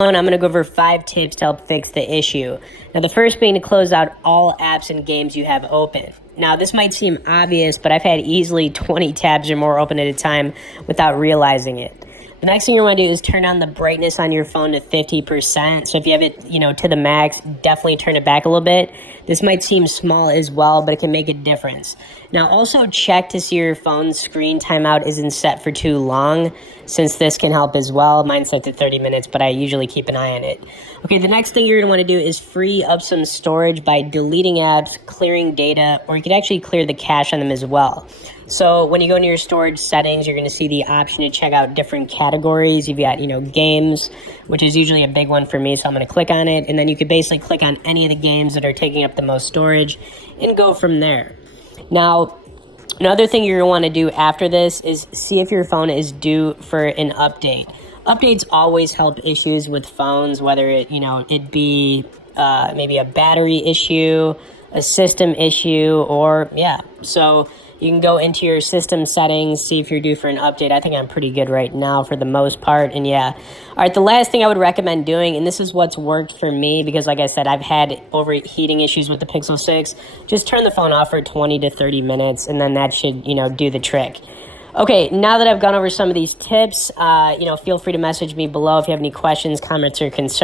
I'm going to go over 5 tips to help fix the issue. Now, the first being to close out all apps and games you have open. Now, this might seem obvious, but I've had easily 20 tabs or more open at a time without realizing it. The next thing you want to do is turn on the brightness on your phone to 50%. So if you have it, to the max, definitely turn it back a little bit. This might seem small as well, but it can make a difference. Now, also check to see your phone's screen timeout isn't set for too long, since this can help as well. Mine's set to 30 minutes, but I usually keep an eye on it. Okay, the next thing you're going to want to do is free up some storage by deleting apps, clearing data, or you could actually clear the cache on them as well. So when you go into your storage settings, you're going to see the option to check out different categories. You've got, games, which is usually a big one for me, so I'm going to click on it, and then you could basically click on any of the games that are taking up the most storage and go from there. Now, another thing you're going to want to do after this is see if your phone is due for an update. Updates always help issues with phones, whether it be maybe a battery issue, a system issue, or so you can go into your system settings, see if you're due for an update. I think I'm pretty good right now for the most part. And all right, the last thing I would recommend doing, and this is what's worked for me because like I said, I've had overheating issues with the Pixel 6, just turn the phone off for 20 to 30 minutes and then that should, do the trick. Okay, now that I've gone over some of these tips, feel free to message me below if you have any questions, comments, or concerns.